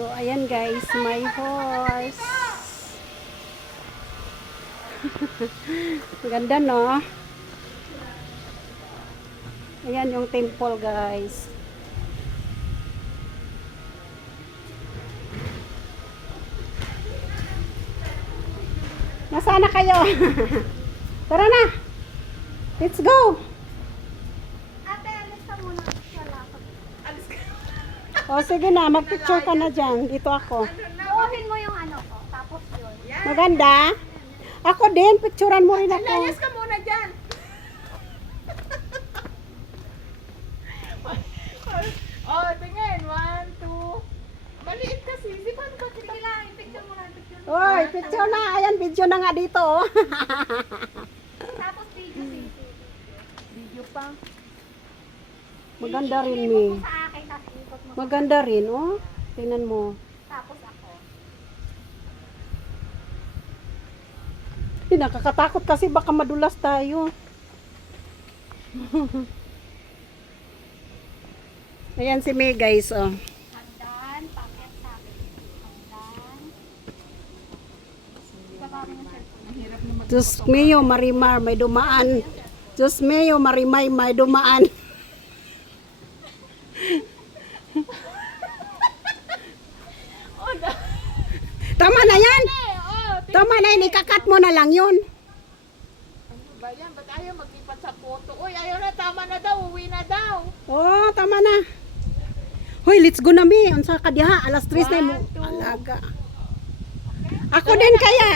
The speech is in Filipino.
So, ayan guys, my horse. Ganda, no? Ayan yung temple, guys. Nasaan na kayo? Tara na! Let's go! Ate, alis ka muna. Wala ako. Alis ka. O, sige na, magpicture ka na dyan. Dito ako. Buuhin mo yung ano ko. Tapos yun. Yan. Maganda? Ako din, picturean mo rin ako. Layas ka muna dyan. Oh, tingin. 1, 2. Maliit kasi. Di ba ba? Sige lang, i-picture mo lang. Picture mo. Oy, picture na. Ayan, video na nga dito. Oh. Tapos video, video. Video pa. Maganda rin, Ilipot Mi. mo sa akin, tapos ilipot mo. Maganda rin, oh. Tingnan mo. Tapos ako. Nakakatakot kasi baka madulas tayo. Ayan si May, guys, oh. Hagdan, packet sa akin. Hagdan. Baba mo yung cellphone. Ang hirap naman. Diyos mio, marimar, may dumaan. Diyos mio, marimay, may dumaan. Oh, Tama na yan! oh. Tama na yan, ikakat mo na lang yun. Ano ba yan? Ba't ayaw maglipat sa photo? Uy, ayaw na. Tama na daw. Uwi na daw. Oh, tama na. Hoy, let's go na, Mi. Unsa ka diha? Alas 3 na mo. 1, 2. Alaga. Ako din kaya.